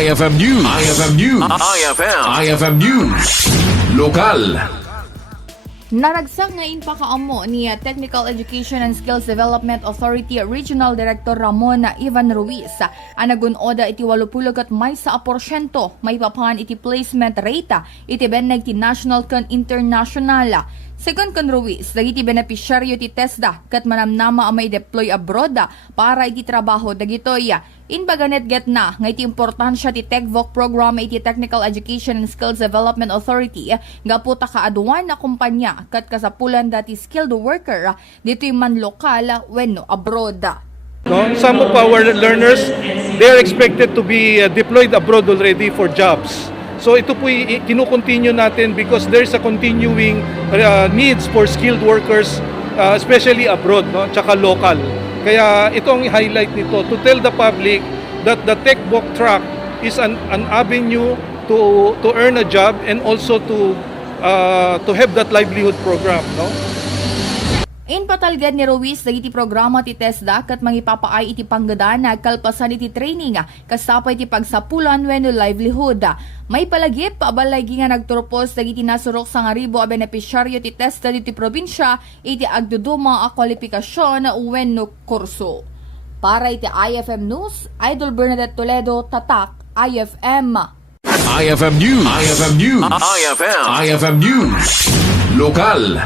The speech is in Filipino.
IFM News. IFM News. IFM News. Lokal. Naragsak ngayon pa kaamo ni Technical Education and Skills Development Authority Regional Director Ramon Ivan Ruiz. Nagun oda iti 80 at may sa aporsyento may papan iti placement rate iti beneg ti national kan international. Second kan Ruiz, dagiti beneficiaryo ti Tesda kat manamnama amay deploy abroad para iti trabaho dagitoy. Inbaganet get na nga iti importansya ti TechVoc program iti Technical Education and Skills Development Authority gaputa kaaduan na kumpanya kat kasapulan dati skilled worker dito man lokal wenno abroad. No? Some of our learners, they are expected to be deployed abroad already for jobs. So ito po kinukontinue natin because there's a continuing needs for skilled workers, especially abroad, no? Tsaka local. Kaya ito ang highlight nito to tell the public that the TechVoc track is an avenue to earn a job and also to have that livelihood program, no? In patalgad ni Ruiz dagiti programa ti Tesda kat mangipapaay iti panggadana kalpasan iti training kasapay iti pagsapulan wenno livelihood. May palagip abalagi nga nagturpos dagiti nasurok sa nga ribo a beneficiaryo ti Tesda diti probinsya iti agduduma a kwalifikasyon wenno kurso. Para iti IFM News, Idol Bernadette Toledo, Tatak, IFM. IFM News. IFM News. IFM News. Lokal.